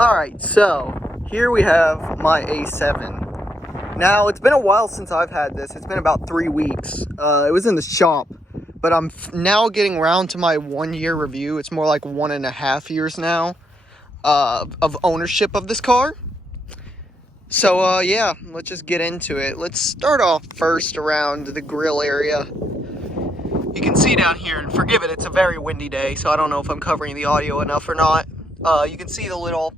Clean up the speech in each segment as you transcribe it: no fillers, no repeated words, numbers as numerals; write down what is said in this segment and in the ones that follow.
Alright, so here we have my A7. Now, it's been a while since I've had this. It's been about 3 weeks. It was in the shop, but I'm now getting around to my 1-year review. It's more like 1.5 years now of ownership of this car. So, yeah, let's just get into it. Let's start off first around the grill area. You can see down here, and forgive it, it's a very windy day, so I don't know if I'm covering the audio enough or not. You can see the little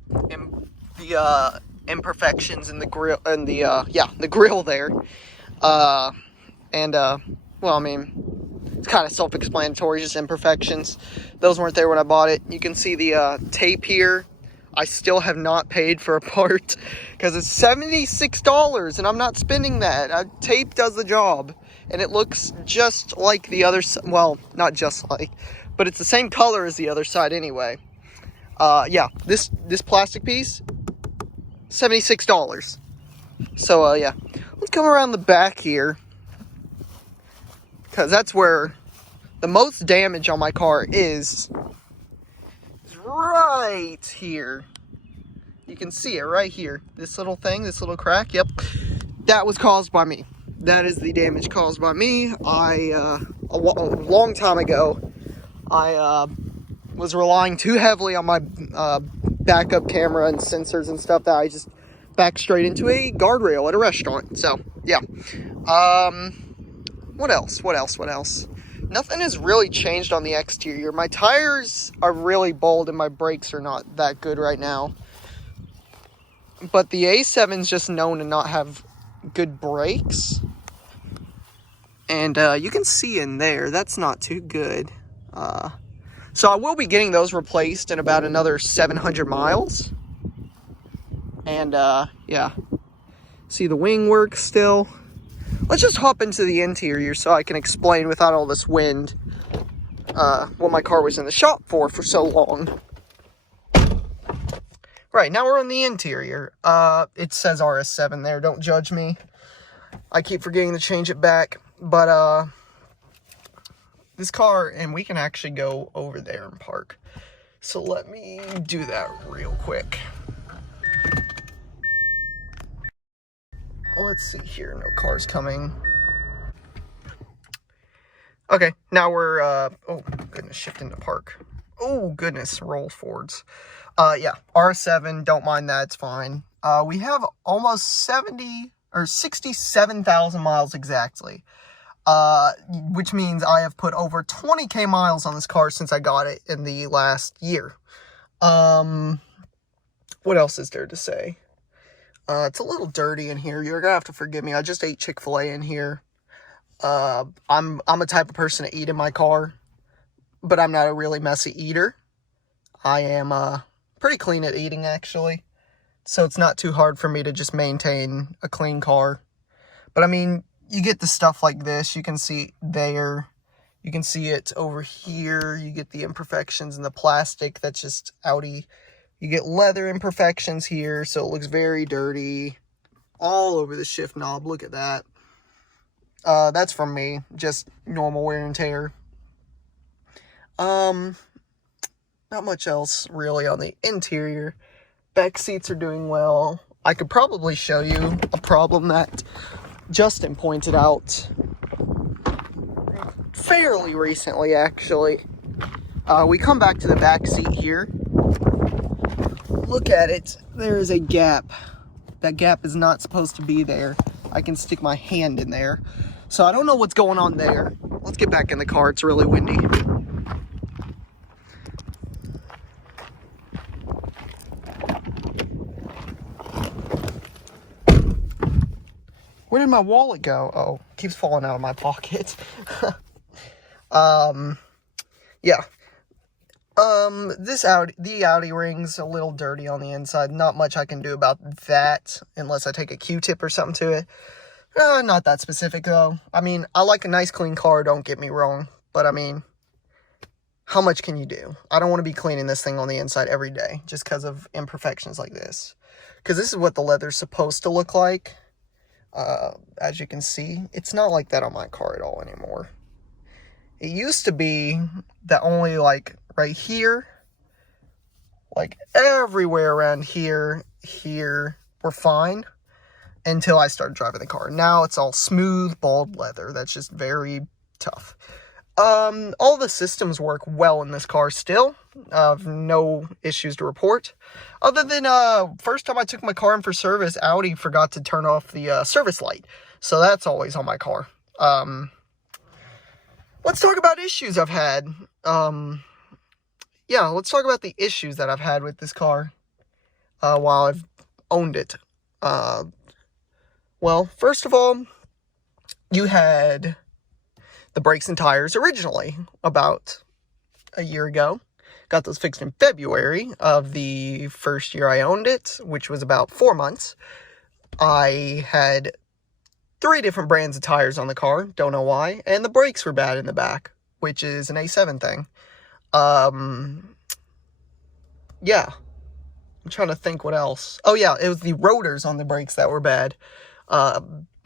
imperfections in the grill, and the grill there. Well, I mean, it's kind of self-explanatory, just imperfections. Those weren't there when I bought it. You can see the tape here. I still have not paid for a part because it's $76 and I'm not spending that. Tape does the job, and it looks just like the other side. Well, not just like, but it's the same color as the other side anyway. Yeah, this plastic piece, $76. So, yeah, let's come around the back here, because that's where the most damage on my car is right here. You can see it right here. This little thing, this little crack, yep. That was caused by me. That is the damage caused by me. A long time ago, I was relying too heavily on my backup camera and sensors and stuff that I just backed straight into a guardrail at a restaurant. So, yeah. What else? Nothing has really changed on the exterior. My tires are really bold and my brakes are not that good right now. But the A7's just known to not have good brakes. And you can see in there, that's not too good. So I will be getting those replaced in about another 700 miles. And yeah. See the wing work still. Let's just hop into the interior so I can explain without all this wind what my car was in the shop for so long. Right, now we're on the interior. It says RS7 there, don't judge me. I keep forgetting to change it back. But this car, and we can actually go over there and park. So let me do that real quick. Let's see here, no cars coming. Okay, now we're, oh goodness, shifting to park. Oh goodness, roll forwards. Yeah, R7, don't mind that, it's fine. We have almost 67,000 miles exactly. Which means I have put over 20k miles on this car since I got it in the last year. What else is there to say? It's a little dirty in here. You're gonna have to forgive me. I just ate Chick-fil-A in here. I'm a type of person to eat in my car, but I'm not a really messy eater. I am, pretty clean at eating, actually. So it's not too hard for me to just maintain a clean car. But I mean, you get the stuff like this. You can see it there. You can see it over here. You get the imperfections in the plastic. That's just Audi. You get leather imperfections here, so it looks very dirty. All over the shift knob. Look at that. That's from me. Just normal wear and tear. Not much else really on the interior. Back seats are doing well. I could probably show you a problem that Justin pointed out fairly recently, actually. We come back to the back seat here. Look at it. There is a gap. That gap is not supposed to be there. I can stick my hand in there. So I don't know what's going on there. Let's get back in the car. It's really windy. Where did my wallet go? Oh, it keeps falling out of my pocket. Yeah. The Audi ring's a little dirty on the inside. Not much I can do about that unless I take a Q-tip or something to it. Not that specific, though. I mean, I like a nice, clean car, don't get me wrong. But, I mean, how much can you do? I don't want to be cleaning this thing on the inside every day just because of imperfections like this. Because this is what the leather's supposed to look like. As you can see, it's not like that on my car at all anymore. It used to be that only, like, right here Like, everywhere around here were fine until I started driving the car. Now it's all smooth, bald leather. That's just very tough. All the systems work well in this car still. No issues to report. Other than, first time I took my car in for service, Audi forgot to turn off the, service light. So that's always on my car. Let's talk about issues I've had. Yeah, let's talk about the issues that I've had with this car, while I've owned it. Well, first of all, you had the brakes and tires originally, about a year ago. Got those fixed in February of the first year I owned it, which was about 4 months. I had 3 different brands of tires on the car, don't know why, and the brakes were bad in the back, which is an A7 thing. Yeah, I'm trying to think what else. Oh yeah, it was the rotors on the brakes that were bad.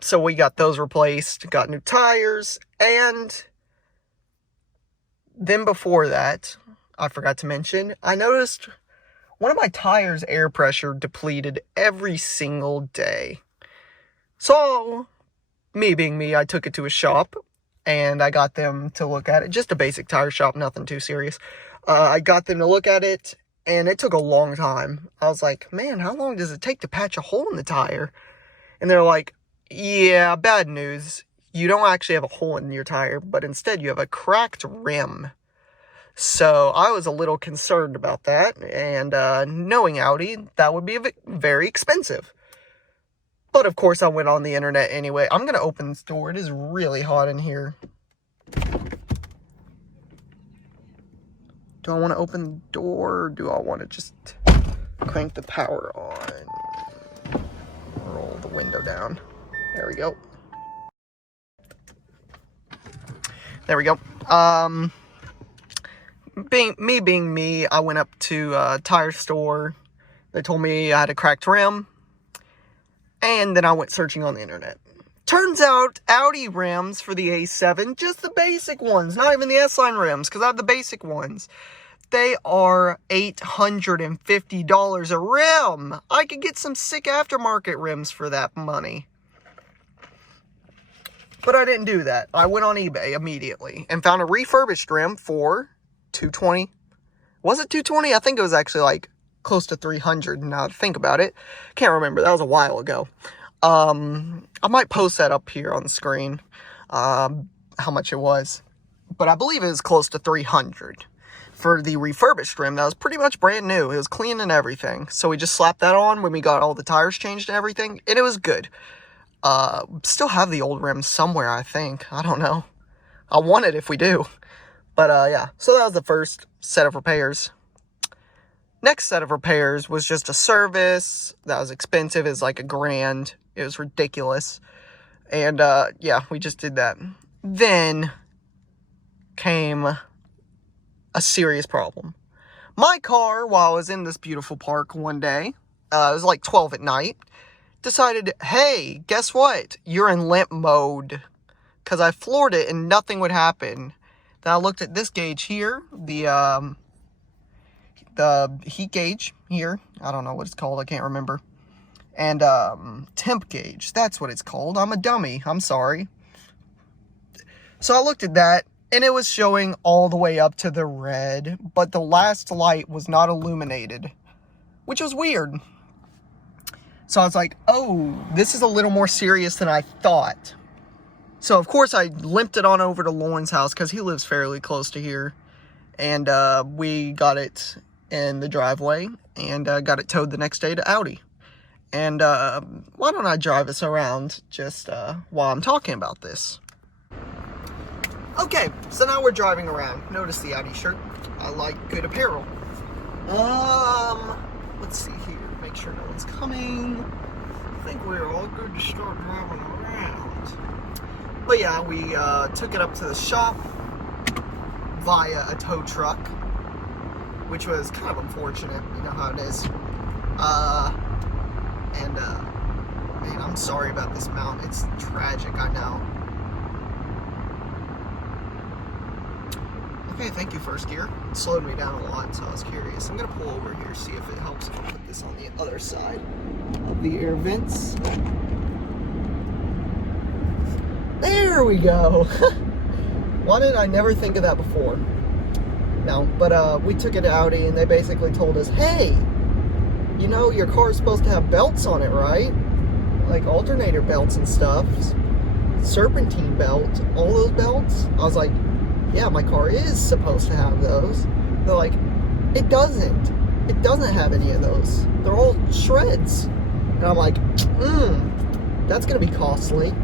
So we got those replaced, got new tires, and then before that, I forgot to mention, I noticed one of my tires' air pressure depleted every single day. So, me being me, I took it to a shop, and I got them to look at it. Just a basic tire shop, nothing too serious. I got them to look at it, and it took a long time. I was like, man, how long does it take to patch a hole in the tire? And they're like, yeah, bad news. You don't actually have a hole in your tire, but instead you have a cracked rim. So I was a little concerned about that, and knowing Audi, that would be very expensive. But of course I went on the internet anyway. I'm going to open this door. It is really hot in here. Do I want to open the door, or do I want to just crank the power on? Roll the window down. There we go. There we go. Being me, I went up to a tire store. They told me I had a cracked rim. And then I went searching on the internet. Turns out, Audi rims for the A7, just the basic ones, not even the S-Line rims, because I have the basic ones. They are $850 a rim. I could get some sick aftermarket rims for that money. But I didn't do that. I went on eBay immediately and found a refurbished rim for $220. Was it $220? I think it was actually like close to $300 now to think about it. Can't remember. That was a while ago. I might post that up here on the screen, how much it was. But I believe it was close to $300 for the refurbished rim. That was pretty much brand new. It was clean and everything. So we just slapped that on when we got all the tires changed and everything, and it was good. Still have the old rims somewhere, I think. I don't know. I want it if we do. But, yeah. So that was the first set of repairs. Next set of repairs was just a service. That was expensive. It was like $1,000. It was ridiculous. And, yeah, we just did that. Then came a serious problem. My car, while I was in this beautiful park one day, it was like 12 at night, decided, hey, guess what? You're in limp mode. Because I floored it and nothing would happen. Then I looked at this gauge here, the heat gauge here. I don't know what it's called. I can't remember. And temp gauge. That's what it's called. I'm a dummy. I'm sorry. So I looked at that, and it was showing all the way up to the red, but the last light was not illuminated, which was weird. So I was like, oh, this is a little more serious than I thought. So, of course, I limped it on over to Lauren's house, because he lives fairly close to here. And we got it in the driveway, and got it towed the next day to Audi. And why don't I drive us around just while I'm talking about this? Okay, so now we're driving around. Notice the Audi shirt. I like good apparel. Let's see here. Make sure no one's coming. I think we're all good to start driving around. But yeah, we took it up to the shop via a tow truck, which was kind of unfortunate. You know how it is. Man, I'm sorry about this mount. It's tragic, I know. I Okay, thank you, first gear. It slowed me down a lot, so I was curious. I'm gonna pull over here, see if it helps if I put this on the other side of the air vents. There we go. Why did I never think of that before? No, but we took it to Audi and they basically told us, hey, you know, your car is supposed to have belts on it, right? Like alternator belts and stuff, serpentine belt, all those belts. I was like, yeah, my car is supposed to have those. They're like, it doesn't have any of those. They're all shreds. And I'm like, that's gonna be costly.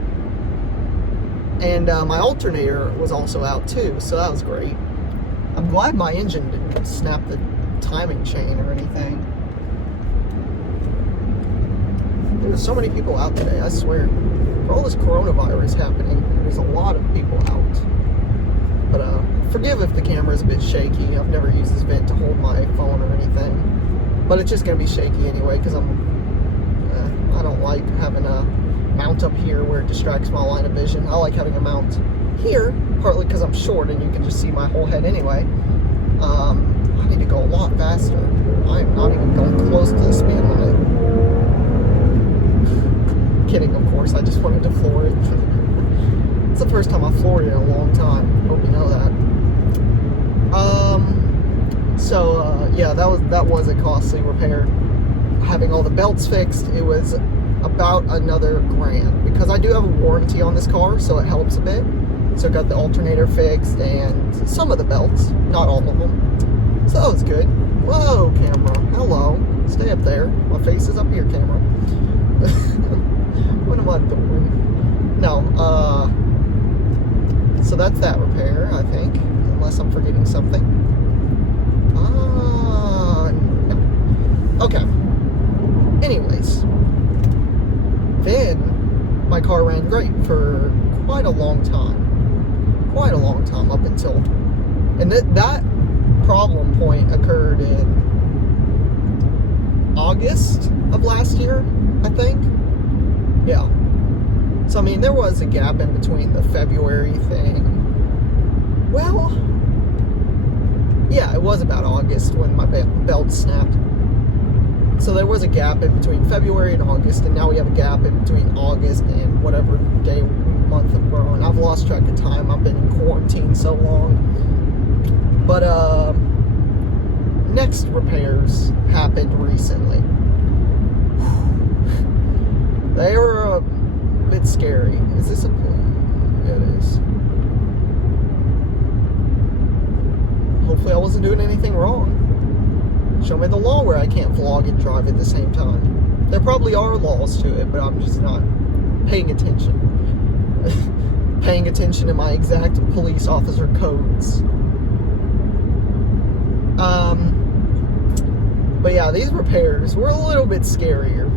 And my alternator was also out too, so that was great. I'm glad my engine didn't snap the timing chain or anything. There's so many people out today, I swear. For all this coronavirus happening, there's a lot of people out. But forgive if the camera is a bit shaky. I've never used this vent to hold my phone or anything. But it's just going to be shaky anyway, because I don't like having a mount up here where it distracts my line of vision. I like having a mount here, partly because I'm short and you can just see my whole head anyway. I need to go a lot faster. I'm not even going close to the speed limit. Kidding, of course. I just wanted to floor it. It's the first time I've floored it in a long time. Hope you know that. Yeah, that was a costly repair. Having all the belts fixed, it was about another $1,000 because I do have a warranty on this car, so it helps a bit. So I got the alternator fixed and some of the belts, not all of them. So that was good. Whoa, camera. Hello. Stay up there. My face is up here, camera. What am I doing? No, so that's that repair, I think, unless I'm forgetting something. No. Okay. Anyways, then my car ran great for quite a long time. Quite a long time up until, and that problem point occurred in August of last year, I think. Yeah. So, I mean, there was a gap in between the February thing. Well, yeah, it was about August when my belt snapped. So there was a gap in between February and August, and now we have a gap in between August and whatever day, month we're on. I've lost track of time. I've been in quarantine so long. But, next repairs happened recently. They were a bit scary. Is this a plane? Yeah, it is. Hopefully I wasn't doing anything wrong. Show me the law where I can't vlog and drive at the same time. There probably are laws to it, but I'm just not paying attention. Paying attention to my exact police officer codes. But yeah, these repairs were a little bit scarier.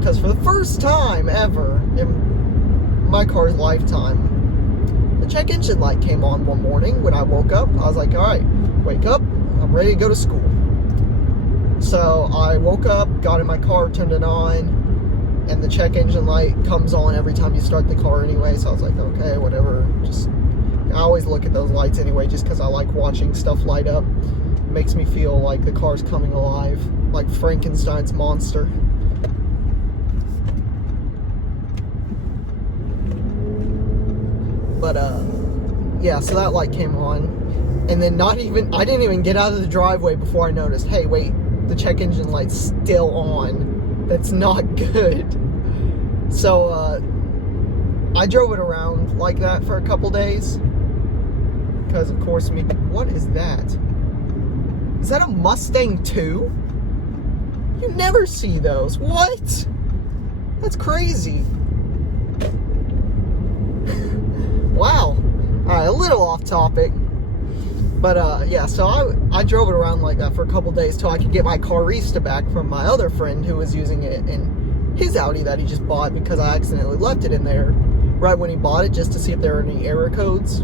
Because for the first time ever in my car's lifetime, the check engine light came on one morning when I woke up. I was like, alright, wake up, I'm ready to go to school. So I woke up, got in my car, turned it on, and the check engine light comes on every time you start the car anyway. So I was like, okay, whatever. I always look at those lights anyway just because I like watching stuff light up. It makes me feel like the car's coming alive, like Frankenstein's monster. But, yeah, so that light came on, and then I didn't even get out of the driveway before I noticed, hey, wait, the check engine light's still on. That's not good. So, I drove it around like that for a couple days, because, of course, what is that? Is that a Mustang 2? You never see those. What? That's crazy. Wow. Alright, a little off topic. But, yeah, so I drove it around like that for a couple days till I could get my Carista back from my other friend who was using it in his Audi that he just bought because I accidentally left it in there right when he bought it just to see if there were any error codes.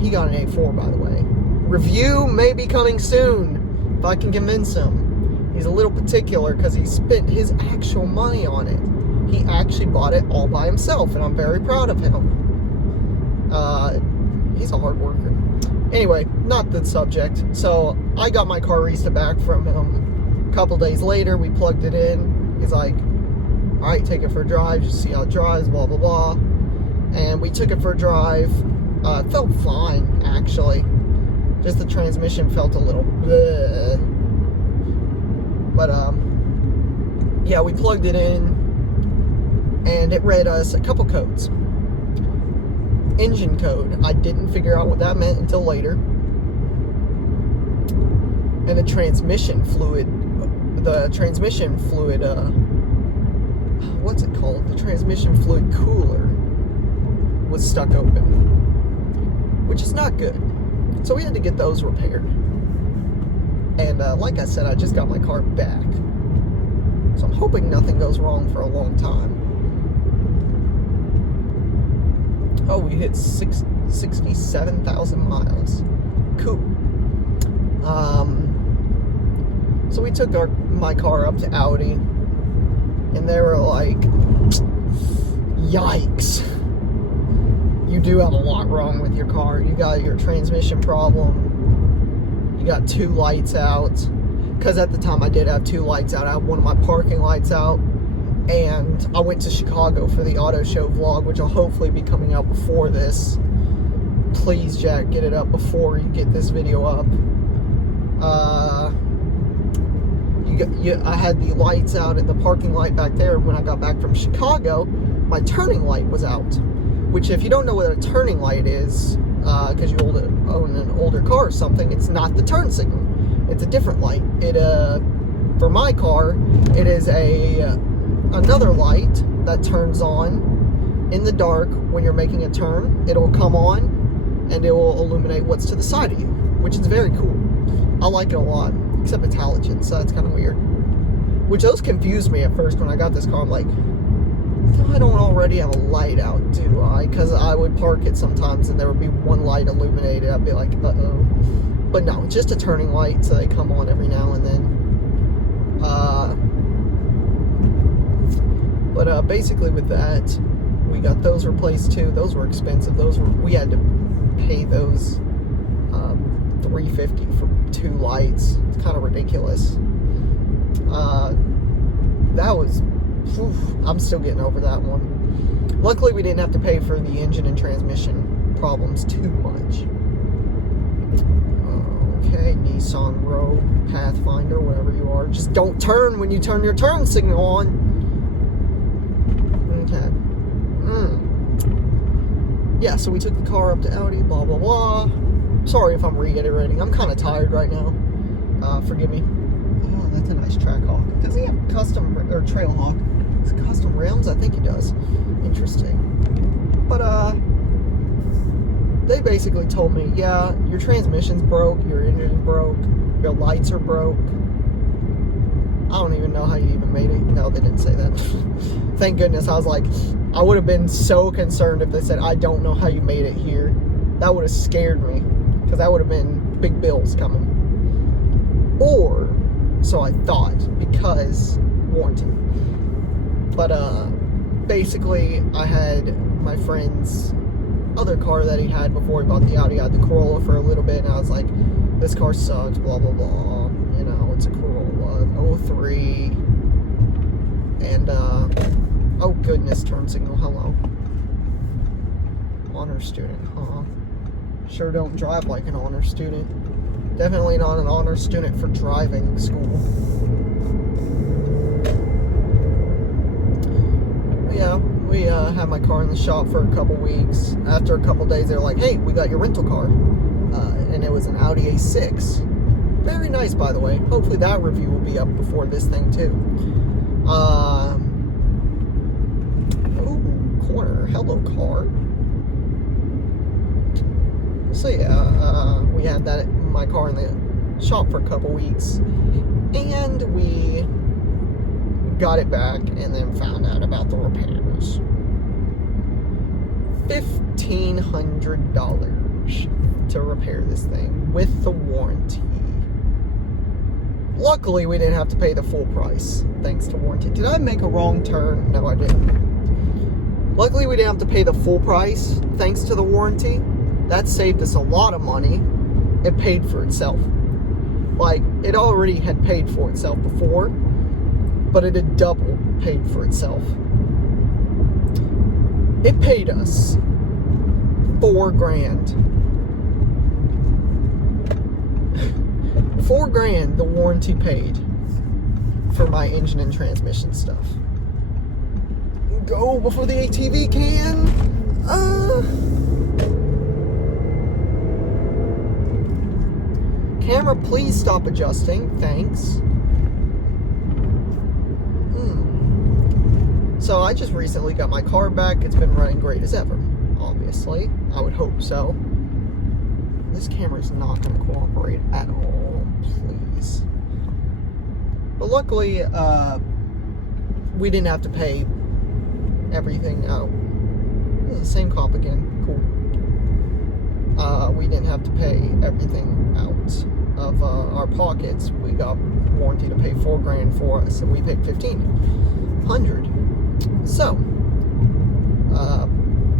He got an A4, by the way. Review may be coming soon if I can convince him. He's a little particular because he spent his actual money on it. He actually bought it all by himself, and I'm very proud of him. He's a hard worker. Anyway, not the subject. So I got my car Rista back from him a couple days later. We plugged it in. He's like, all right, take it for a drive, just see how it drives, blah, blah, blah. And we took it for a drive. It felt fine, actually. Just the transmission felt a little bleh. But, yeah, we plugged it in, and it read us a couple codes. Engine code. I didn't figure out what that meant until later. And the transmission fluid, what's it called? The transmission fluid cooler was stuck open, which is not good. So we had to get those repaired. And like I said, I just got my car back. So I'm hoping nothing goes wrong for a long time. Oh, we hit 67,000 miles. Cool. So we took my car up to Audi, and they were like, yikes. You do have a lot wrong with your car. You got your transmission problem. You got 2 lights out. Because at the time I did have 2 lights out. I had one of my parking lights out. And I went to Chicago for the auto show vlog, which will hopefully be coming out before this. Please, Jack, get it up before you get this video up. I had the lights out and the parking light back there. When I got back from Chicago, my turning light was out. Which, if you don't know what a turning light is, because you own an older car or something, it's not the turn signal. It's a different light. For my car, it is another light that turns on in the dark when you're making a turn. It'll come on and it will illuminate what's to the side of you, which is very cool. I like it a lot, except it's halogen, so that's kind of weird. Which those confused me at first when I got this car. I'm like, I don't already have a light out, do I? Because I would park it sometimes and there would be one light illuminated. I'd be like, uh-oh. But no, it's just a turning light, so they come on every now and then. But basically with that, we got those replaced too. Those were expensive. We had to pay those $350 for 2 lights. It's kind of ridiculous. I'm still getting over that one. Luckily, we didn't have to pay for the engine and transmission problems too much. Okay, Nissan Rogue, Pathfinder, whatever you are. Just don't turn when you turn your turn signal on. Okay. Yeah, so we took the car up to Audi, blah, blah, blah. Sorry if I'm reiterating. I'm kind of tired right now. Forgive me. Oh, that's a nice Trackhawk. Does he have custom, or Trailhawk? Is it custom rims? I think he does. Interesting. But, they basically told me, yeah, your transmission's broke, your engine's broke, your lights are broke. I don't even know how you even made it. No, they didn't say that. Thank goodness. I was like, I would have been so concerned if they said, I don't know how you made it here. That would have scared me, because that would have been big bills coming. Or, so I thought, because warranty. But, basically, I had my friend's other car that he had before he bought the Audi. I had the Corolla for a little bit, and I was like, this car sucks, blah, blah, blah. You know, it's a Corolla, 03. And, oh goodness, turn signal, hello. Honor student, huh? Sure don't drive like an honor student. Definitely not an honor student for driving school. Yeah, we had my car in the shop for a couple weeks. After a couple days, they were like, hey, we got your rental car. And it was an Audi A6. Very nice, by the way. Hopefully that review will be up before this thing, too. Ooh, corner. Hello, car. So, yeah, we had my car in the shop for a couple weeks. And we got it back and then found out about the repairs. $1,500 to repair this thing with the warranty. Luckily, we didn't have to pay the full price thanks to warranty. Did I make a wrong turn? No, I didn't. Luckily, we didn't have to pay the full price thanks to the warranty. That saved us a lot of money. It paid for itself. Like, it already had paid for itself before, but it had double paid for itself. It paid us $4,000. $4,000 the warranty paid for my engine and transmission stuff. Go before the ATV can. Camera, please stop adjusting. Thanks. So I just recently got my car back. It's been running great as ever. Obviously, I would hope so. This camera is not going to cooperate at all. Please. But luckily, we didn't have to pay everything out. Same cop again. Cool. We didn't have to pay everything out of our pockets. We got warranty to pay $4,000 for us, and we paid $1,500. So,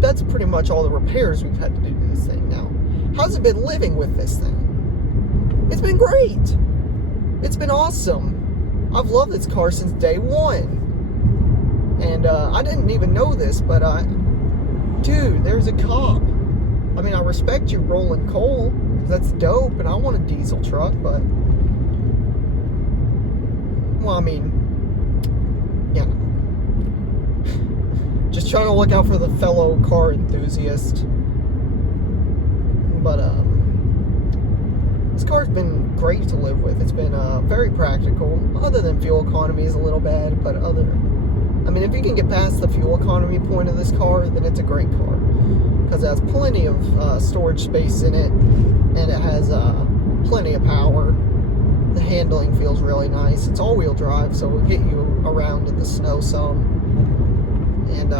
that's pretty much all the repairs we've had to do to this thing now. How's it been living with this thing? It's been great. It's been awesome. I've loved this car since day one. And I didn't even know this, but dude, there's a cop. I mean, I respect you rolling coal, 'cause that's dope, and I want a diesel truck, but, well, I mean, yeah. Just trying to look out for the fellow car enthusiast. But, this car's been great to live with. It's been very practical, other than fuel economy is a little bad, but I mean, if you can get past the fuel economy point of this car, then it's a great car. Because it has plenty of storage space in it, and it has plenty of power. The handling feels really nice. It's all-wheel drive, so it'll get you around in the snow some. And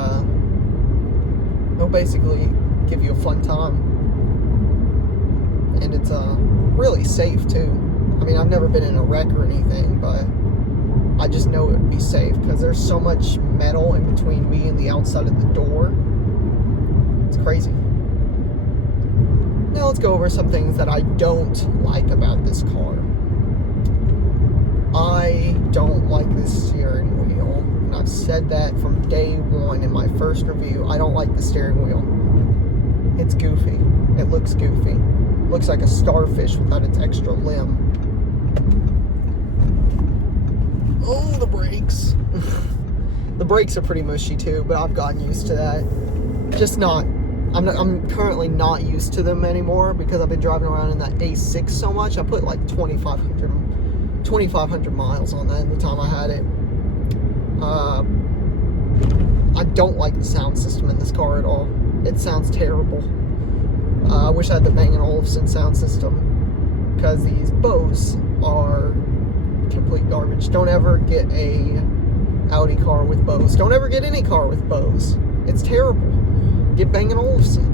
it'll basically give you a fun time. And it's really safe, too. I mean, I've never been in a wreck or anything, but I just know it would be safe because there's so much metal in between me and the outside of the door. It's crazy. Now let's go over some things that I don't like about this car. I don't like this steering wheel. And I've said that from day one in my first review. I don't like the steering wheel. It's goofy. It looks goofy. It looks like a starfish without its extra limb. Oh, the brakes. The brakes are pretty mushy too, but I've gotten used to that. Just not, I'm currently not used to them anymore because I've been driving around in that A6 so much. I put like 2,500 miles on that in the time I had it. I don't like the sound system in this car at all. It sounds terrible. I wish I had the Bang & Olufsen sound system because these Bose are complete garbage. Don't ever get a Audi car with Bose. Don't ever get any car with Bose. It's terrible. Get Bang & Olufsen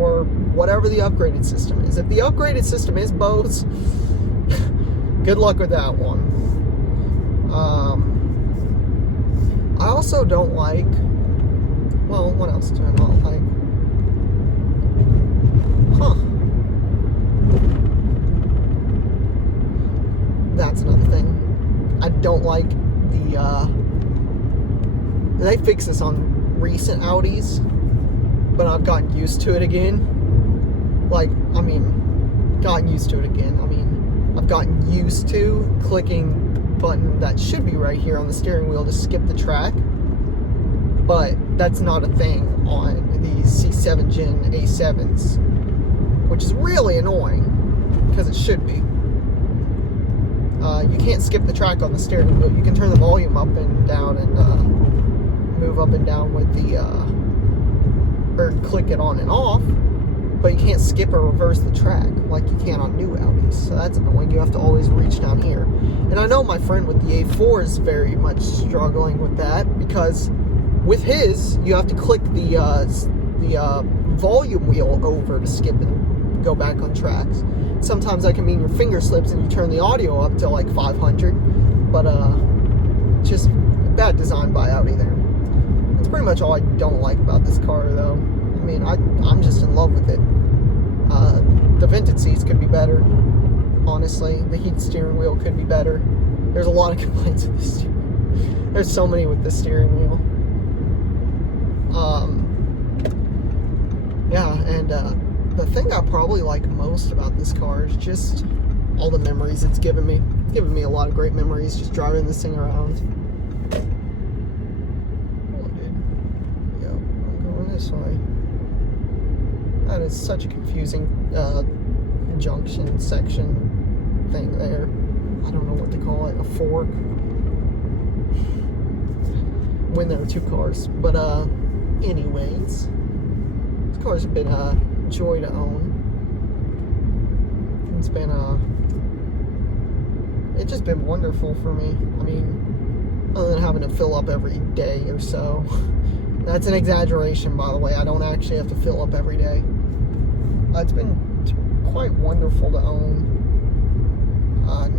or whatever the upgraded system is. If the upgraded system is Bose, good luck with that one. I also don't like, well, what else do I not like? That's another thing. I don't like they fixed this on recent Audis, but I've gotten used to it again. Gotten used to it again. I've gotten used to clicking button that should be right here on the steering wheel to skip the track, but that's not a thing on these C7 Gen A7s, which is really annoying because it should be. You can't skip the track on the steering wheel. You can turn the volume up and down and move up and down with the or click it on and off, but you can't skip or reverse the track like you can on new Audis. So that's annoying. You have to always reach down here. And I know my friend with the A4 is very much struggling with that because with his, you have to click the volume wheel over to skip and go back on tracks. Sometimes that can mean your finger slips and you turn the audio up to like 500, but just bad design by Audi there. That's pretty much all I don't like about this car, though. I'm just in love with it. The vented seats could be better. Honestly, the heated steering wheel could be better. There's a lot of complaints with this steering wheel. There's so many with this steering wheel. Yeah, and the thing I probably like most about this car is just all the memories it's given me. It's given me a lot of great memories just driving this thing around. Oh, dude. Yep, I'm going this way. That is such a confusing junction section thing there. I don't know what to call it, a fork. When there are two cars. But anyways, this car's been a joy to own. It's been it's just been wonderful for me. I mean, other than having to fill up every day or so. That's an exaggeration, by the way. I don't actually have to fill up every day. It's been quite wonderful to own.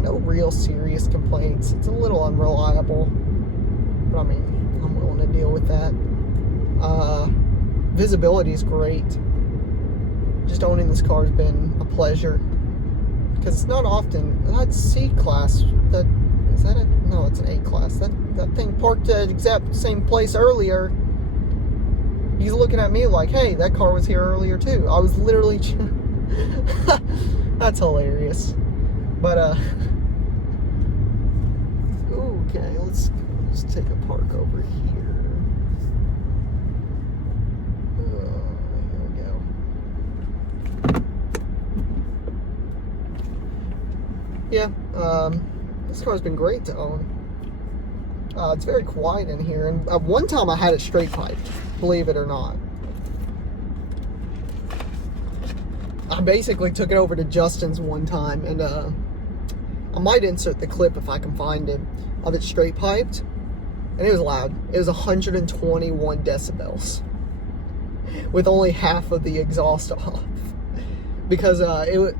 No real serious complaints. It's a little unreliable, but I mean, I'm willing to deal with that. Visibility is great. Just owning this car has been a pleasure, because it's not often. That C-Class, that is that a, no, it's an A-Class. That thing parked at the exact same place earlier. He's looking at me like, hey, that car was here earlier too. I was literally that's hilarious. But okay, let's take a park over here. Here we go. Yeah, this car's been great to own. It's very quiet in here, and one time I had it straight piped, believe it or not. I basically took it over to Justin's one time, and I might insert the clip if I can find it, of it straight piped, and it was loud. It was 121 decibels with only half of the exhaust off, because the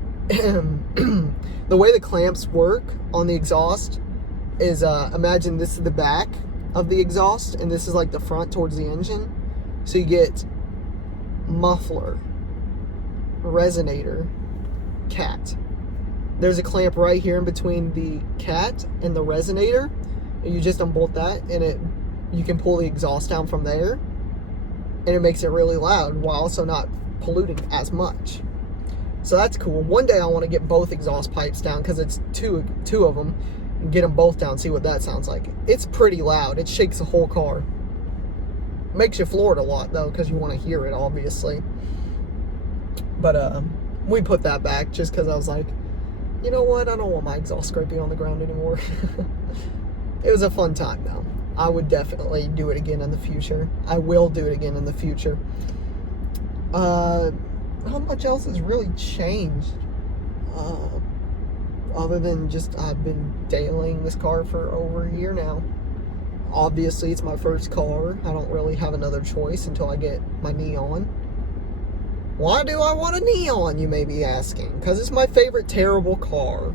way the clamps work on the exhaust is, imagine this is the back of the exhaust and this is like the front towards the engine. So you get muffler, resonator, cat. There's a clamp right here in between the cat and the resonator, and you just unbolt that, and you can pull the exhaust down from there, and it makes it really loud while also not polluting as much. So that's cool. One day I want to get both exhaust pipes down, because it's two of them, and get them both down, see what that sounds like. It's pretty loud. It shakes the whole car. Makes you floor it a lot though, because you want to hear it, obviously. But we put that back just because I was like, you know what, I don't want my exhaust scraping on the ground anymore. It was a fun time though. I would definitely do it again in the future. I will do it again in the future. How much else has really changed? Other than just I've been detailing this car for over a year now. Obviously, it's my first car. I don't really have another choice until I get my neon. Why do I want a neon, you may be asking? Because it's my favorite terrible car.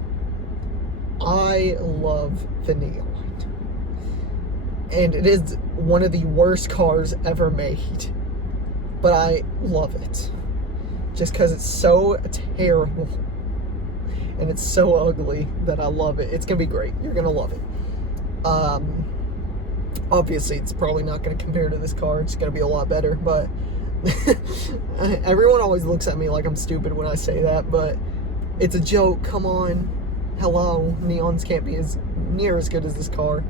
I love the neon. And it is one of the worst cars ever made. But I love it. Just because it's so terrible. And it's so ugly that I love it. It's going to be great. You're going to love it. Obviously, it's probably not going to compare to this car. It's going to be a lot better. But everyone always looks at me like I'm stupid when I say that. But it's a joke. Come on. Hello. Neons can't be near as good as this car.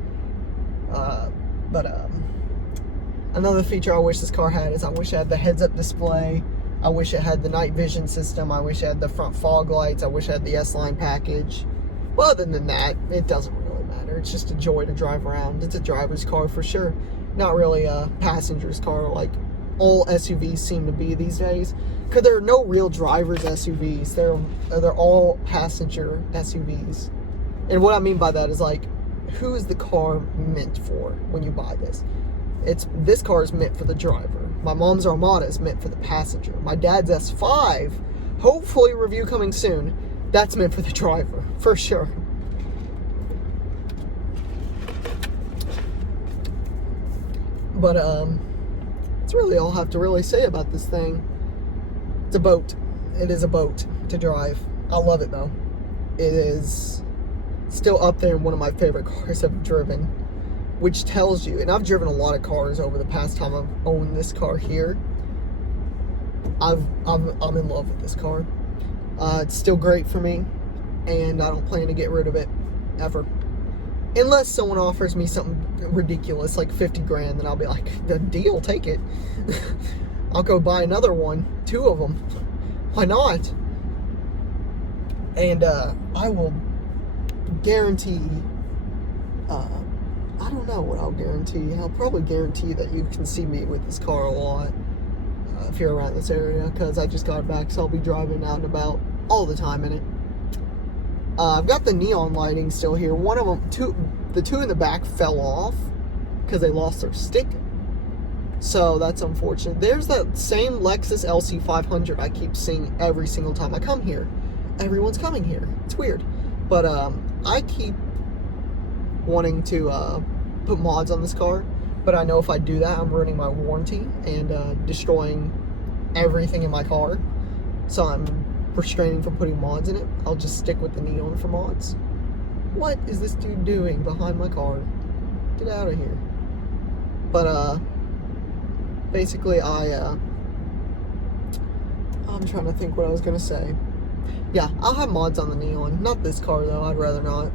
Another feature I wish this car had is I wish it had the heads-up display. I wish it had the night vision system. I wish it had the front fog lights. I wish it had the S-Line package. Well, other than that, it doesn't really matter. It's just a joy to drive around. It's a driver's car for sure. Not really a passenger's car like all SUVs seem to be these days. Because there are no real driver's SUVs. They're all passenger SUVs. And what I mean by that is, like, who is the car meant for when you buy this? This car is meant for the driver. My mom's Armada is meant for the passenger. My dad's S5, hopefully review coming soon, that's meant for the driver, for sure. But that's really all I have to really say about this thing. It's a boat. It is a boat to drive. I love it though. It is still up there in one of my favorite cars I've driven, which tells you, and I've driven a lot of cars over the past time I've owned this car here. I'm in love with this car. It's still great for me, and I don't plan to get rid of it ever. Unless someone offers me something ridiculous like 50 grand, then I'll be like, the deal, take it. I'll go buy another one, 2 of them. Why not? And I will guarantee, I don't know what I'll guarantee. I'll probably guarantee that you can see me with this car a lot if you're around this area, because I just got it back, so I'll be driving out and about all the time in it. I've got the neon lighting still here. One of them, the two in the back fell off because they lost their stick. So that's unfortunate. There's that same Lexus LC500 I keep seeing every single time I come here. Everyone's coming here. It's weird. But I keep wanting to put mods on this car. But I know if I do that, I'm ruining my warranty and destroying everything in my car. So I'm restraining from putting mods in it. I'll just stick with the neon for mods. What is this dude doing behind my car? Get out of here. But basically I'm trying to think what I was gonna say. Yeah, I'll have mods on the neon. Not this car though, I'd rather not.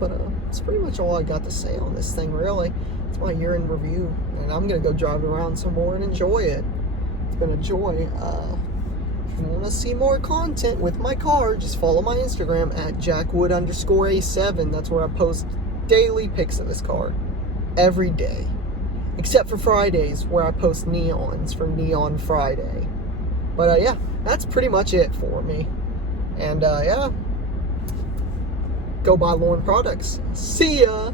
But that's pretty much all I got to say on this thing, really. It's my year in review, and I'm gonna go drive it around some more and enjoy it. It's been a joy. If you want to see more content with my car, just follow my Instagram at jackwood_A7. That's where I post daily pics of this car every day, except for Fridays where I post neons for Neon Friday. But yeah, that's pretty much it for me. And yeah, go buy Lauren products. See ya.